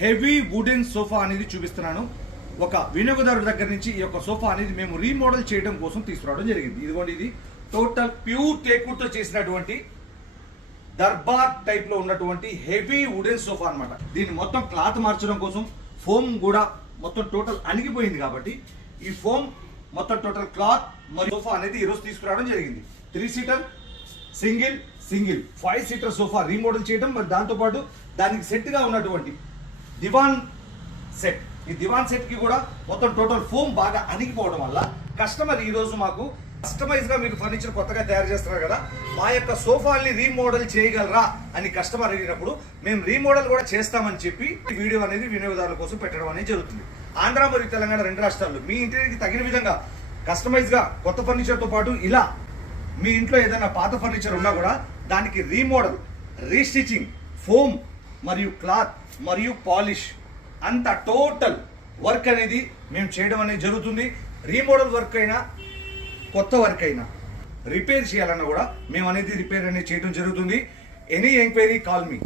Heavy wooden sofa అనేది చూపిస్తున్నాను. ఒక వినియోగదారుడి దగ్గర నుంచి ఈ యొక్క సోఫా అనేది మేము రీమోడల్ చేయడం కోసం తీసుకురావడం జరిగింది. ఇదిగోండి ఇది టోటల్ ప్యూర్ టేకుడ్తో చేసినటువంటి దర్బార్ టైప్లో ఉన్నటువంటి హెవీ వుడెన్ సోఫా అన్నమాట. దీన్ని మొత్తం క్లాత్ మార్చడం కోసం ఫోమ్ కూడా మొత్తం టోటల్ అణిగిపోయింది కాబట్టి ఈ ఫోమ్ మొత్తం టోటల్ క్లాత్ మరియు సోఫా అనేది ఈరోజు తీసుకురావడం జరిగింది. Three seater single single five seater sofa remodel చేయడం. మరి దాంతోపాటు దానికి సెట్గా ఉన్నటువంటి దివాన్ సెట్. ఈ దివాన్ సెట్కి కూడా మొత్తం టోటల్ ఫోమ్ బాగా అణిగిపోవడం వల్ల కస్టమర్ ఈరోజు మాకు కస్టమైజ్గా మీరు ఫర్నిచర్ కొత్తగా తయారు చేస్తున్నారు కదా మా యొక్క సోఫాల్ని రీమోడల్ చేయగలరా అని కస్టమర్ అడిగినప్పుడు మేము రీమోడల్ కూడా చేస్తామని చెప్పి వీడియో అనేది వినియోగదారుల కోసం పెట్టడం అనేది జరుగుతుంది. ఆంధ్ర మరియు తెలంగాణ రెండు రాష్ట్రాల్లో మీ ఇంటికి తగిన విధంగా కస్టమైజ్గా కొత్త ఫర్నిచర్తో పాటు ఇలా మీ ఇంట్లో ఏదైనా పాత ఫర్నిచర్ ఉన్నా కూడా దానికి రీమోడల్ రీస్టిచింగ్ ఫోమ్ మరియు క్లాత్ మరియు పాలిష్ అంత టోటల్ వర్క్ అనేది మేము చేయడం అనేది జరుగుతుంది. రీమోడల్ వర్క్ అయినా కొత్త వర్క్ అయినా రిపేర్ చేయాలన్నా కూడా మేము అనేది రిపేర్ అనేది చేయడం జరుగుతుంది. Any enquiry call me